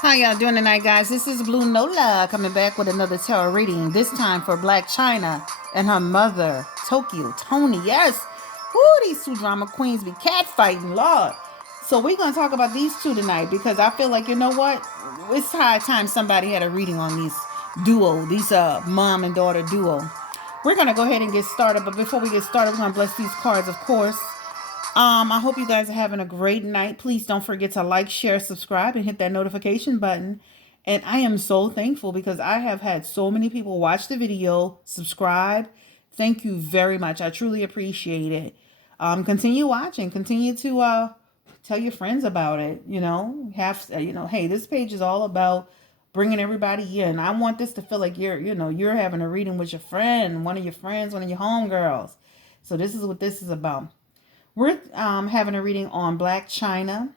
How y'all doing tonight, guys? This is Blue Nola coming back with another tarot reading. This time for Blac Chyna and her mother, Toni. Yes, whoo, these two drama queens be catfighting, Lord. So we're gonna talk about these two tonight because I feel like you know what? It's high time somebody had a reading on these mom and daughter duo. We're gonna go ahead and get started, but before we get started, we're gonna bless these cards, of course. I hope you guys are having a great night. Please don't forget to like, share, subscribe, and hit that notification button. And I am so thankful because I have had so many people watch the video, subscribe. Thank you very much. I truly appreciate it. Continue watching. Continue to tell your friends about it. Hey, this page is all about bringing everybody in. I want this to feel like you're having a reading with your friend, one of your friends, one of your homegirls. So this is what this is about. We're having a reading on Blac Chyna,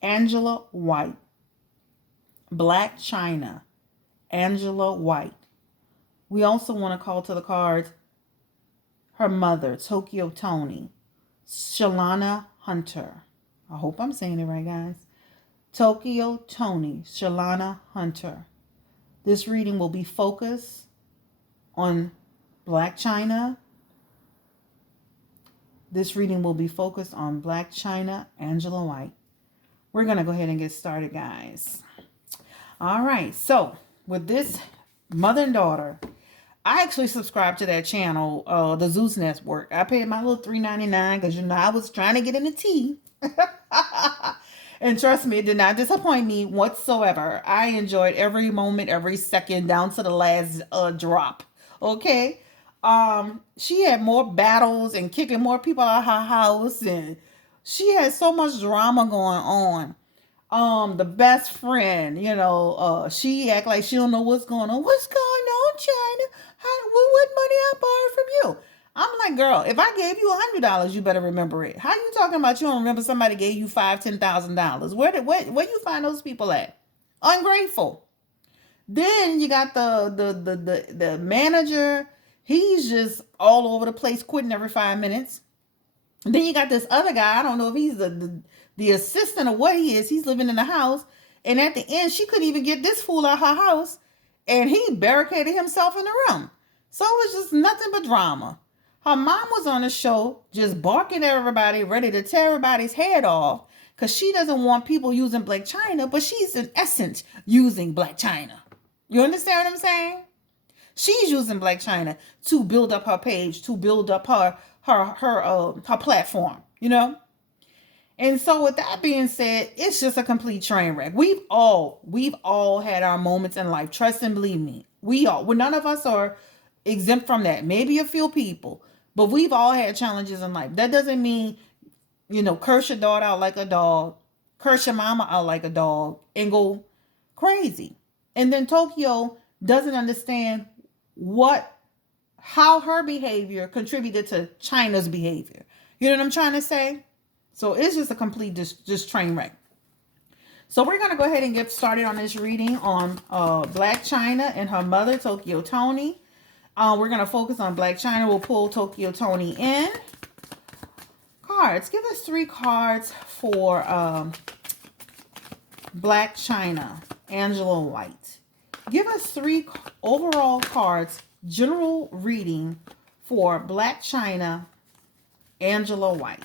Angela White. Blac Chyna, Angela White. We also want to call to the cards her mother, Toni, Shalana Hunter. I hope I'm saying it right, guys. Toni, Shalana Hunter. This reading will be focused on Blac Chyna. This reading will be focused on Blac Chyna, Angela White. We're going to go ahead and get started, guys. All right. So with this mother and daughter, I actually subscribed to that channel, the Zeus Network. I paid my little $3.99 because, I was trying to get in the tea. And trust me, it did not disappoint me whatsoever. I enjoyed every moment, every second, down to the last drop. Okay? She had more battles and kicking more people out of her house, and she had so much drama going on. The best friend, she act like she don't know what's going on. What's going on, China? What money I borrowed from you? I'm like, girl, if I gave you $100, you better remember it. How you talking about you don't remember somebody gave you $5,000-$10,000? Where you find those people at? Ungrateful. Then you got the manager. He's just all over the place, quitting every 5 minutes. And then you got this other guy. I don't know if he's the assistant or what he is. He's living in the house. And at the end, she couldn't even get this fool out of her house. And he barricaded himself in the room. So it was just nothing but drama. Her mom was on the show just barking at everybody, ready to tear everybody's head off. Because she doesn't want people using Blac Chyna, but she's in essence using Blac Chyna. You understand what I'm saying? She's using Blac Chyna to build up her page, to build up her platform, And so with that being said, it's just a complete train wreck. We've all had our moments in life. Trust and believe me. Well, none of us are exempt from that. Maybe a few people, but we've all had challenges in life. That doesn't mean, curse your daughter out like a dog, curse your mama out like a dog, and go crazy. And then Tokyo doesn't understand how her behavior contributed to China's behavior. You know what I'm trying to say? So it's just a complete just train wreck. So we're going to go ahead and get started on this reading on Blac Chyna and her mother, Toni. We're going to focus on Blac Chyna. We'll pull Toni in. Cards. Give us 3 cards for Blac Chyna, Angela White. Give us 3 overall cards, general reading for Blac Chyna, Angela White.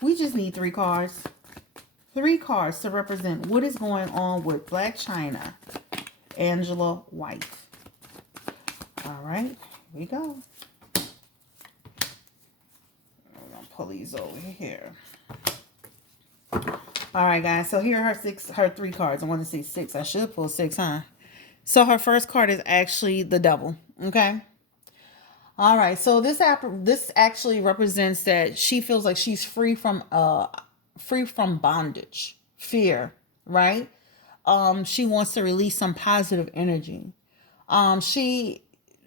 We just need 3 cards. 3 cards to represent what is going on with Blac Chyna, Angela White. All right, here we go. I'm going to pull these over here. All right, guys. So here are her 3 cards. I want to say 6. I should pull 6, huh? So her first card is actually the Devil. Okay. All right. So this actually represents that she feels like she's free from bondage, fear, right? She wants to release some positive energy.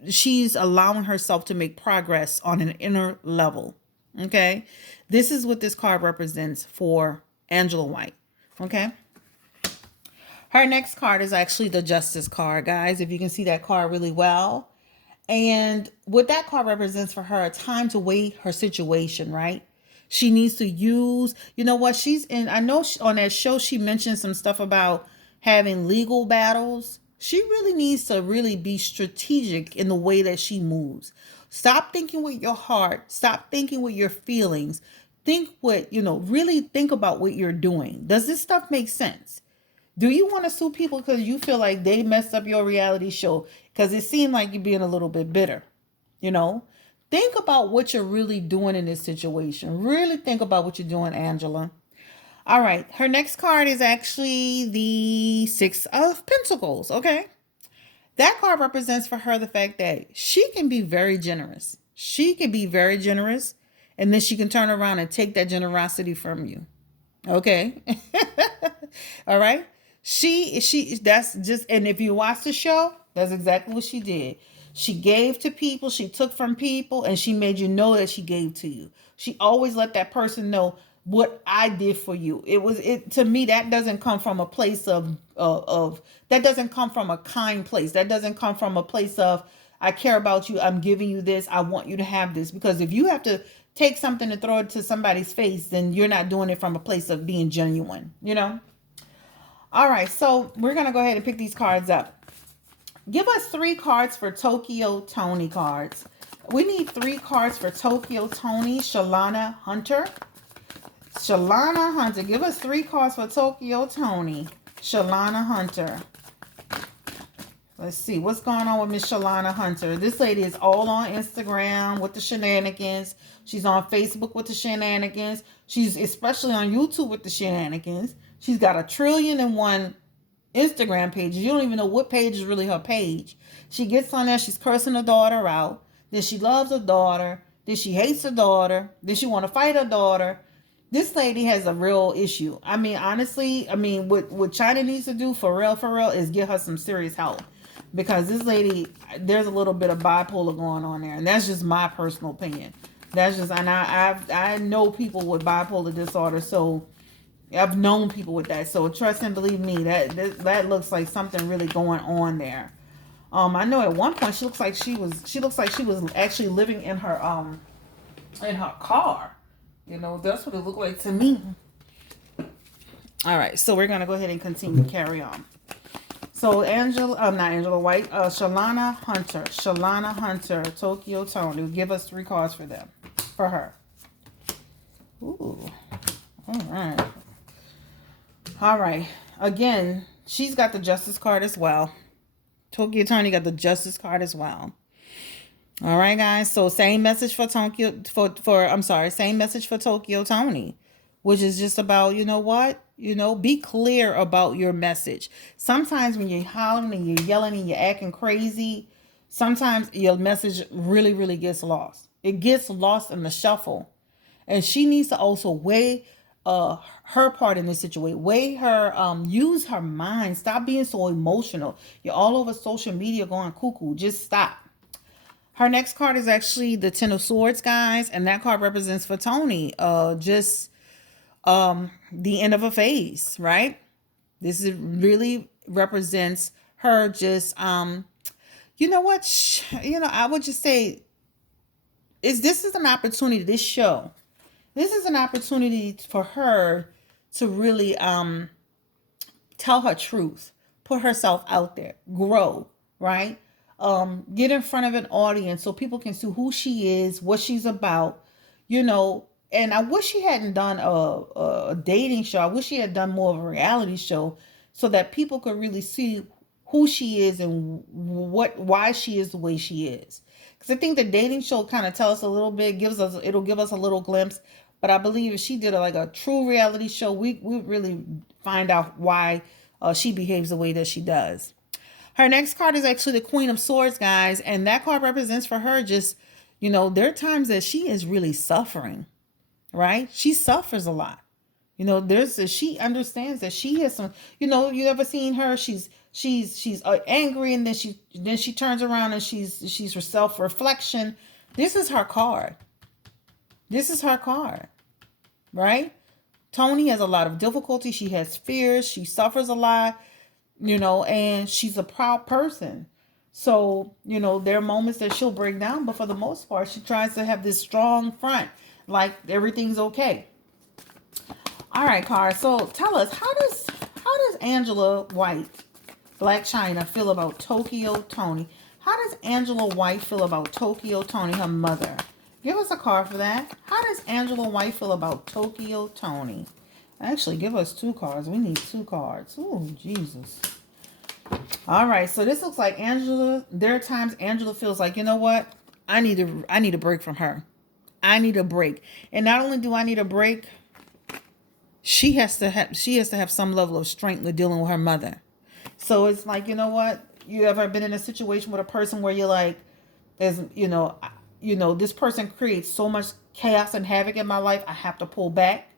She's allowing herself to make progress on an inner level. Okay. This is what this card represents for Angela White. Okay. Her next card is actually the Justice card, guys. If you can see that card really well. And what that card represents for her, a time to weigh her situation, right? She needs to use, what she's in. I know on that show, she mentioned some stuff about, having legal battles. She really needs to really be strategic in the way that she moves. Stop thinking with your heart. Stop thinking with your feelings. Think what, really think about what you're doing. Does this stuff make sense? Do you want to sue people because you feel like they messed up your reality show? Because it seemed like you're being a little bit bitter, Think about what you're really doing in this situation. Really think about what you're doing, Angela. All right. Her next card is actually the Six of Pentacles. Okay. That card represents for her the fact that she can be very generous. She can be very generous. And then she can turn around and take that generosity from you. Okay. All right. That's just, and if you watch the show, that's exactly what she did. She gave to people, she took from people, and she made you know that she gave to you. She always let that person know what I did for you. It to me, that doesn't come from a place of that doesn't come from a kind place. That doesn't come from a place of I care about you. I'm giving you this. I want you to have this. Because if you have to take something and throw it to somebody's face, then you're not doing it from a place of being genuine, All right, so we're going to go ahead and pick these cards up. Give us 3 cards for Tokyo Toni cards. We need 3 cards for Tokyo Toni, Shalana Hunter. Shalana Hunter. Give us 3 cards for Tokyo Toni, Shalana Hunter. Let's see what's going on with Miss Shalana Hunter. This lady is all on Instagram with the shenanigans. She's on Facebook with the shenanigans. She's especially on YouTube with the shenanigans. She's got 1,000,000,001 Instagram pages. You don't even know what page is really her page. She gets on there. She's cursing her daughter out. Then she loves her daughter. Then she hates her daughter. Then she want to fight her daughter. This lady has a real issue. I mean, honestly, what Chyna needs to do for real, is get her some serious help. Because this lady, there's a little bit of bipolar going on there. And that's just my personal opinion. That's just, and I know people with bipolar disorder, so I've known people with that. So trust and believe me, that looks like something really going on there. I know at one point she looks like she was actually living in her car. That's what it looked like to me. All right, so we're gonna go ahead and continue to carry on. So Shalana Hunter, Tokyo Toni. Give us 3 cards for her. Ooh, all right. Again, she's got the Justice card as well. Tokyo Toni got the Justice card as well. All right, guys. So same message for Tokyo Toni, which is just about, be clear about your message. Sometimes when you're hollering and you're yelling and you're acting crazy, sometimes your message really, really gets lost. It gets lost in the shuffle. And she needs to also weigh her part in this situation. Weigh her, use her mind. Stop being so emotional. You're all over social media going cuckoo. Just stop. Her next card is actually the Ten of Swords, guys, and that card represents for Toni just the end of a phase, right? This really represents her just I would just say this is an opportunity, this show. This is an opportunity for her to really tell her truth, put herself out there, grow, right? Get in front of an audience so people can see who she is, what she's about, And I wish she hadn't done a dating show. I wish she had done more of a reality show so that people could really see who she is and why she is the way she is. Because I think the dating show kind of tells us a little bit, it'll give us a little glimpse. But I believe if she did a true reality show, we really find out why she behaves the way that she does. Her next card is actually the Queen of Swords, guys. And that card represents for her just, there are times that she is really suffering, right? She suffers a lot. She understands that she has some, you ever seen her? She's angry, and then she turns around and she's her self-reflection. This is her card. This is her card, right? Toni has a lot of difficulty. She has fears. She suffers a lot, and she's a proud person. So, there are moments that she'll break down, but for the most part, she tries to have this strong front, like everything's okay. All right, Cara. So tell us, how How does Angela White, Blac Chyna, feel about Tokyo Toni? How does Angela White feel about Tokyo Toni, her mother? Give us a card for that. How does Angela White feel about Tokyo Toni? Actually, give us 2 cards. We need 2 cards. Oh, Jesus. All right, so this looks like Angela. There are times Angela feels like, you know what? I need a break from her. I need a break. And not only do I need a break, she has to have some level of strength with dealing with her mother. So it's like, you know what? You ever been in a situation with a person where you're like, as this person creates so much chaos and havoc in my life, I have to pull back.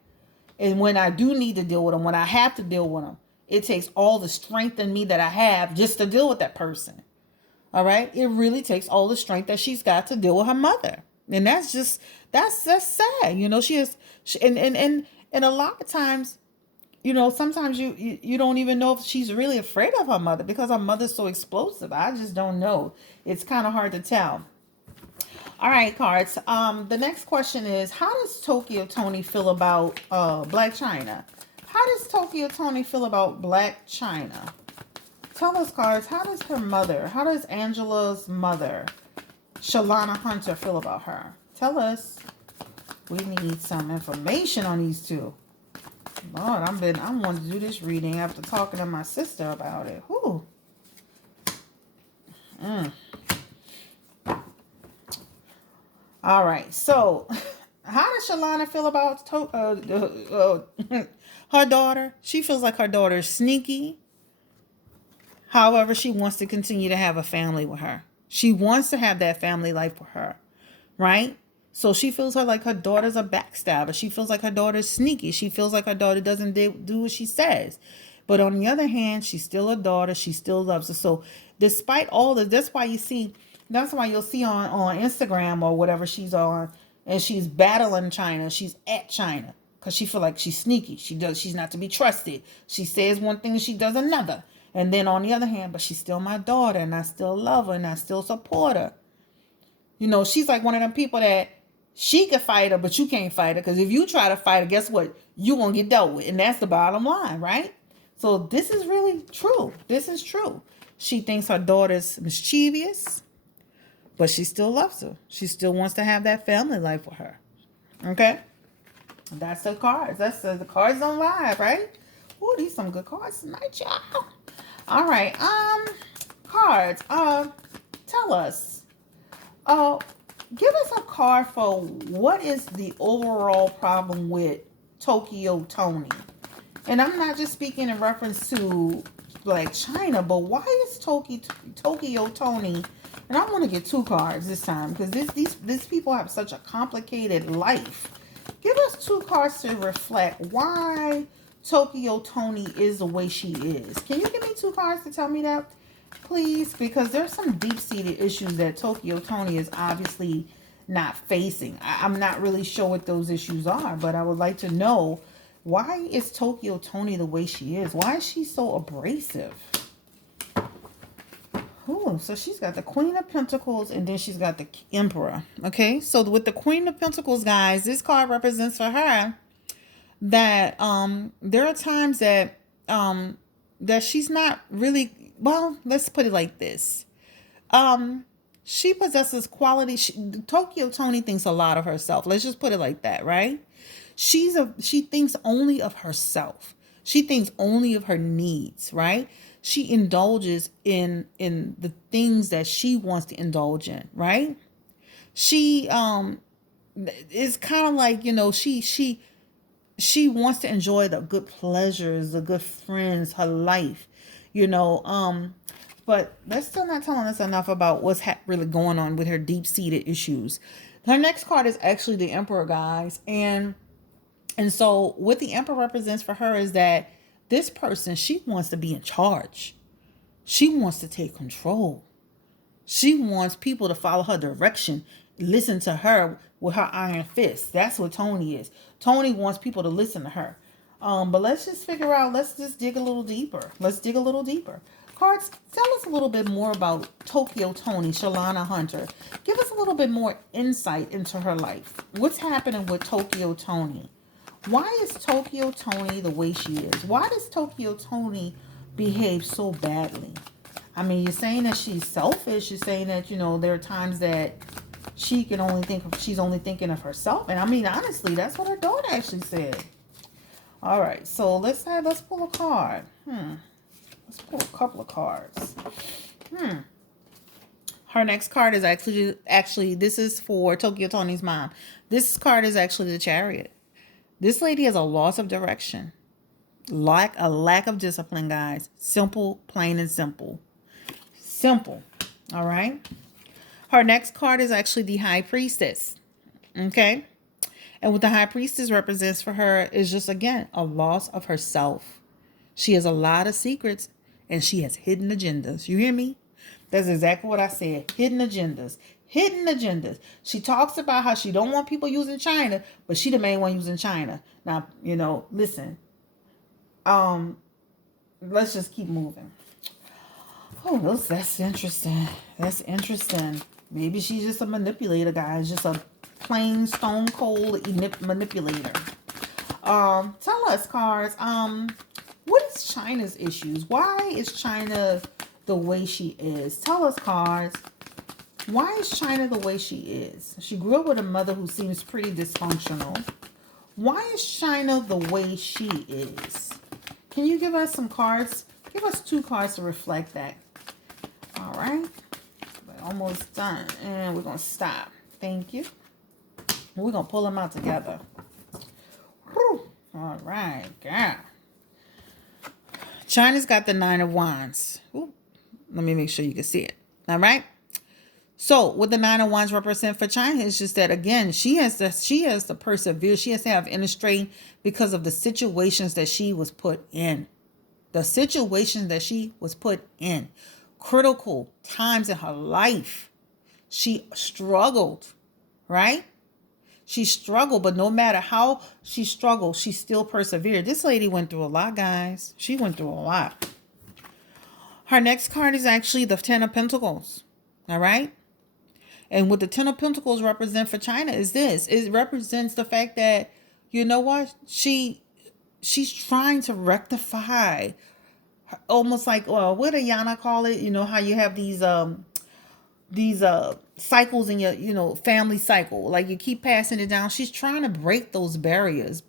And when I do need to deal with them, when I have to deal with them, it takes all the strength in me that I have just to deal with that person. All right? It really takes all the strength that she's got to deal with her mother. And that's sad. And a lot of times, sometimes you don't even know if she's really afraid of her mother because her mother's so explosive. I just don't know. It's kind of hard to tell. All right, cards. The next question is, how does Tokyo Toni feel about Blac Chyna? How does Tokyo Toni feel about Blac Chyna? Tell us, cards, how does Angela's mother, Shalana Hunter, feel about her? Tell us. We need some information on these two. Lord, I wanted to do this reading after talking to my sister about it. Whew. All right, so how does Shalana feel about her daughter? She feels like her daughter is sneaky. However, she wants to continue to have a family with her. She wants to have that family life with her, right? So she feels like her daughter's a backstabber. She feels like her daughter's sneaky. She feels like her daughter doesn't do what she says. But on the other hand, she's still a daughter. She still loves her. So despite all this, that's why you'll see on Instagram or whatever she's on, and she's battling China. She's at China because she feel like she's sneaky. She's not to be trusted. She says one thing, she does another. And then on the other hand, but she's still my daughter, and I still love her, and I still support her. She's like one of them people that she can fight her, but you can't fight her. Because if you try to fight her, guess what? You won't get dealt with. And that's the bottom line, right? So this is really true. This is true. She thinks her daughter's mischievous, but she still loves her. She still wants to have that family life with her. Okay? That's the cards. That's the cards on live, right? Ooh, these some good cards tonight, y'all. All right. Cards. Tell us. Give us a card for what is the overall problem with Tokyo Toni. And I'm not just speaking in reference to Blac Chyna, but why is Tokyo Toni? And I want to get 2 cards this time because these people have such a complicated life. Give us 2 cards to reflect why Tokyo Toni is the way she is. Can you give me 2 cards to tell me that, please? Because there's some deep-seated issues that Tokyo Toni is obviously not facing. I'm not really sure what those issues are, but I would like to know, why is Tokyo Toni the way she is? Why is she so abrasive? Oh, so she's got the Queen of Pentacles and then she's got the Emperor. Okay, so with the Queen of Pentacles, guys, this card represents for her that there are times that that she's not really, well, let's put it like this. She possesses quality. Tokyo Toni thinks a lot of herself. Let's just put it like that, right? She thinks only of herself. She thinks only of her needs, right? She indulges in the things that she wants to indulge in, right? She is kind of like, she wants to enjoy the good pleasures, the good friends, her life, but that's still not telling us enough about what's really going on with her deep-seated issues. Her next card is actually the Emperor, guys. And so what the Emperor represents for her is that this person, she wants to be in charge. She wants to take control. She wants people to follow her direction, listen to her with her iron fist. That's what Toni is. Toni wants people to listen to her. But let's just dig a little deeper. Let's dig a little deeper. Cards, tell us a little bit more about Tokyo Toni, Shalana Hunter. Give us a little bit more insight into her life. What's happening with Tokyo Toni? Why is Tokyo Toni the way she is? Why does Tokyo Toni behave so badly? I mean, you're saying that she's selfish. You're saying that, there are times that she's only thinking of herself. And I mean, honestly, that's what her daughter actually said. All right, so let's pull a card. Let's pull a couple of cards. Her next card is actually this is for Tokyo Toni's mom. This card is actually the Chariot. This lady has a loss of direction. A lack of discipline, guys. Simple, plain and simple. Simple. All right. Her next card is actually the High Priestess. Okay. And what the High Priestess represents for her is just, again, a loss of herself. She has a lot of secrets and she has hidden agendas. You hear me? That's exactly what I said. Hidden agendas. Hidden agendas. She talks about how she don't want people using China, but she the main one using China. Now, listen. Let's just keep moving. Oh, that's interesting. That's interesting. Maybe she's just a manipulator, guys. Just a plain stone cold manipulator. Tell us, cards. What is China's issues? Why is China the way she is? Tell us, cards. Why is China the way she is? She grew up with a mother who seems pretty dysfunctional. Why is China the way she is? Can you give us some cards? Give us 2 cards to reflect that. All right. We're almost done. And we're going to stop. Thank you. We're going to pull them out together. Whew. All right. Yeah. China's got the 9 of Wands. Ooh. Let me make sure you can see it. All right. So what the 9 of Wands represent for China is just that, again, she has to persevere. She has to have inner strength because of the situations that she was put in. The situations that she was put in. Critical times in her life. She struggled, right? She struggled, but no matter how she struggled, she still persevered. This lady went through a lot, guys. She went through a lot. Her next card is actually the 10 of Pentacles. All right? And what the 10 of Pentacles represent for China is this. It represents the fact that, you know what? She's trying to rectify, almost like, what do Yana call it? You know how you have these cycles in your, family cycle. Like you keep passing it down. She's trying to break those barriers,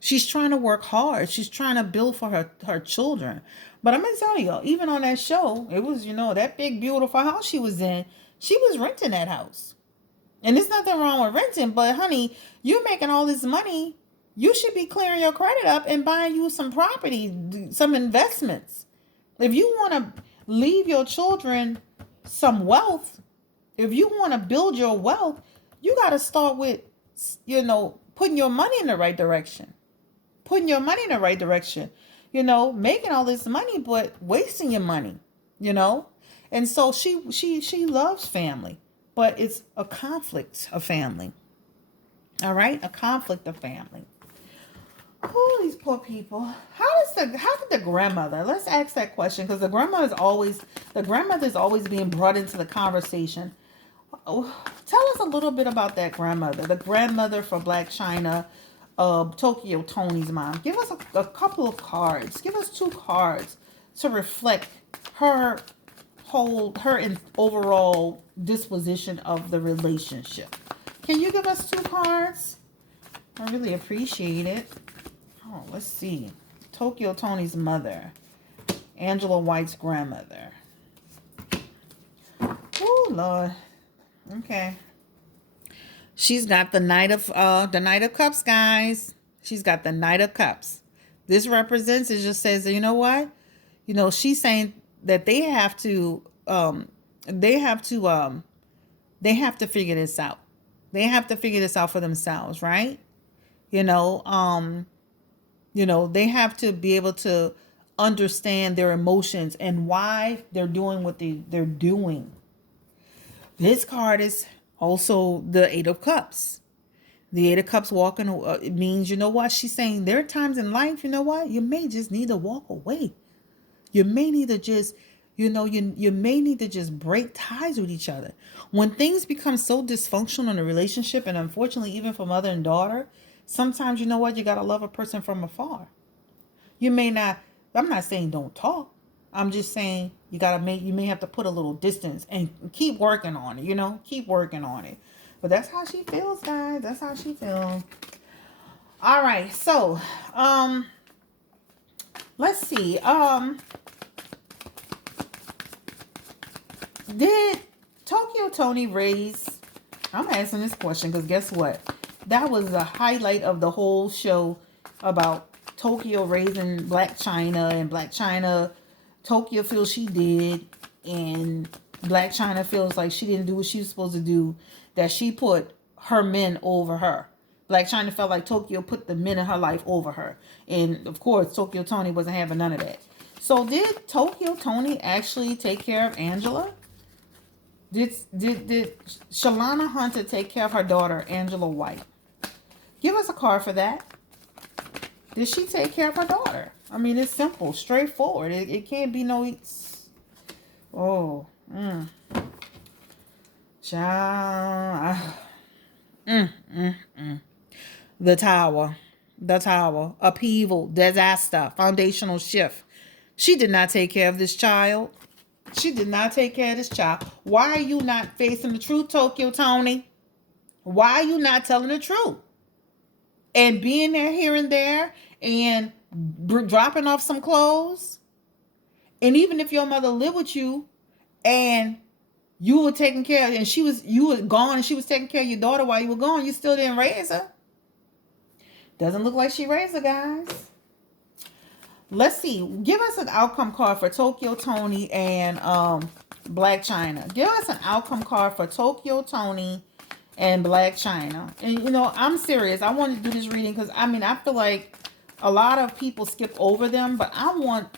She's trying to work hard. She's trying to build for her children. But I'm going to tell you, even on that show, it was, that big, beautiful house she was in. She was renting that house. And there's nothing wrong with renting. But, honey, you're making all this money. You should be clearing your credit up and buying you some property, some investments. If you want to leave your children some wealth, if you want to build your wealth, you got to start with, putting your money in the right direction. Putting your money in the right direction. Making all this money, but wasting your money, And so she loves family, but it's a conflict of family. All right? A conflict of family. Oh, these poor people. How did the grandmother, let's ask that question, because the grandmother is always being brought into the conversation. Oh, tell us a little bit about that grandmother, the grandmother for Blac Chyna, Tokyo Toni's mom. Give us a couple of cards. Give us 2 cards to reflect her overall disposition of the relationship. Can you give us 2 cards? I really appreciate it. Oh, let's see. Tokyo Toni's mother. Angela White's grandmother. Oh, Lord. Okay. She's got the Knight of Cups, guys. She's got the Knight of Cups. This represents, it just says, you know what? She's saying that they have to figure this out. They have to figure this out for themselves, right? They have to be able to understand their emotions and why they're doing what they're doing. This card is also the 8 of Cups. The 8 of Cups walking it means, you know what? She's saying there are times in life, you know what? You may just need to walk away. You may need to just, you may need to just break ties with each other. When things become so dysfunctional in a relationship, and unfortunately even for mother and daughter, Sometimes, you know what? You got to love a person from afar. You may not, I'm not saying don't talk. I'm just saying you may have to put a little distance and keep working on it, keep working on it. But that's how she feels, guys. That's how she feels. All right. So, let's see. Did Tokyo Toni raise, I'm asking this question because guess what? That was the highlight of the whole show about Tokyo raising Blac Chyna, and Blac Chyna, Tokyo feels she did, and Blac Chyna feels like she didn't do what she was supposed to do, that she put her men over her. Blac Chyna felt like Tokyo put the men in her life over her. And of course, Tokyo Toni wasn't having none of that. So did Tokyo Toni actually take care of Angela? Did Shalana Hunter take care of her daughter, Angela White? Give us a card for that. Did she take care of her daughter? I mean, it's simple, straightforward. It can't be no... Oh. Child. The tower. The tower. Upheaval. Disaster. Foundational shift. She did not take care of this child. She did not take care of this child. Why are you not facing the truth, Tokyo Toni? Why are you not telling the truth? And being there here and there and dropping off some clothes. And even if your mother lived with you and you were taking care of, and you were gone and she was taking care of your daughter while you were gone, you still didn't raise her. Doesn't look like she raised her, guys. Let's see. Give us an outcome card for Tokyo Toni and Blac Chyna. Give us an outcome card for Tokyo Toni and Blac Chyna. And I'm serious. I want to do this reading because I feel like a lot of people skip over them, but I want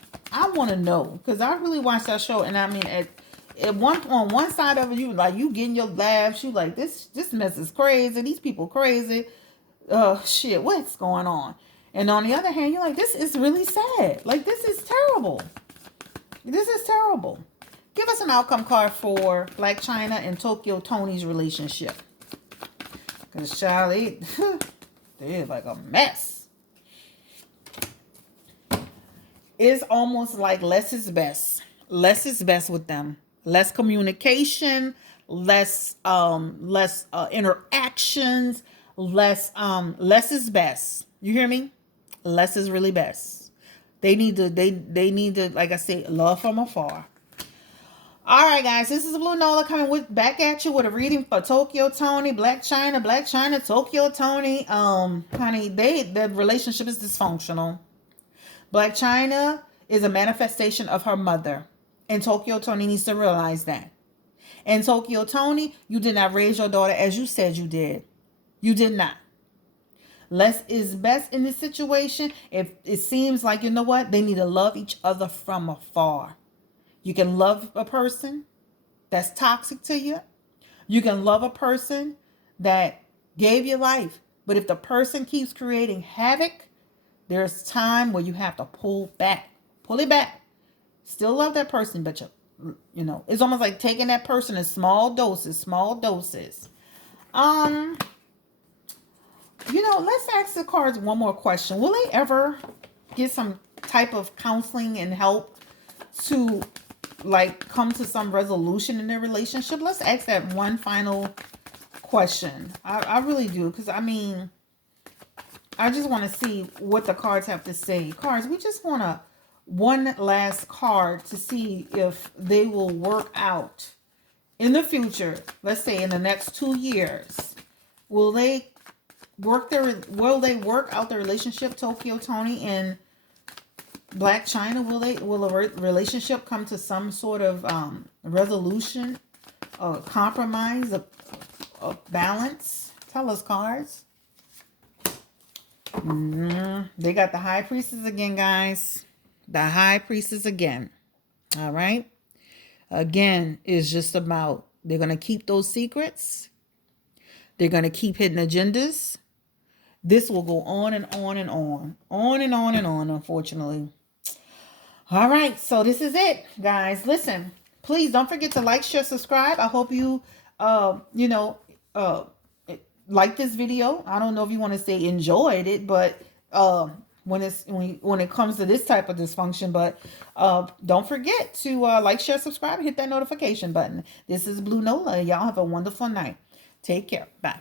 to know, because I really watched that show, and on one side of it, you getting your laughs, you like this mess is crazy, these people crazy, shit, what's going on? And on the other hand, you're like, this is really sad. Like, this is terrible. This is terrible. Give us an outcome card for Blac Chyna and Tokyo Toni's relationship. Because, child, they're like a mess. It's almost like less is best. Less is best with them. Less communication, less interactions, less is best. You hear me? Less is really best. They need to, like I say, love from afar. All right, guys, this is Blue Nola coming back at you with a reading for Tokyo Toni, Blac Chyna, Tokyo Toni. Honey, the relationship is dysfunctional. Blac Chyna is a manifestation of her mother, and Tokyo Toni needs to realize that. And Tokyo Toni, you did not raise your daughter as you said you did. You did not. Less is best in this situation. If it seems like, you know what, they need to love each other from afar. You can love a person that's toxic to you. You can love a person that gave you life. But if the person keeps creating havoc, there's time where you have to pull back. Pull it back. Still love that person, but it's almost like taking that person in small doses. Let's ask the cards one more question. Will they ever get some type of counseling and help to come to some resolution in their relationship? Let's ask that one final question. I really do, because I just want to see what the cards have to say. Cards, we just want one last card to see if they will work out in the future. Let's say in the next 2 years. Will they work out their relationship, Tokyo Toni and Blac Chyna? Will a relationship come to some sort of resolution, a compromise, a balance? Tell us, cards. They got the High Priestess again, guys. The High Priestess again. All right. Again, it's just about, they're going to keep those secrets. They're going to keep hidden agendas. This will go on and on and on. On and on and on, unfortunately. All right. So this is it, guys. Listen, please don't forget to like, share, subscribe. I hope you, liked this video. I don't know if you want to say enjoyed it, but when it comes to this type of dysfunction, but don't forget to like, share, subscribe, and hit that notification button. This is Blue Nola. Y'all have a wonderful night. Take care. Bye.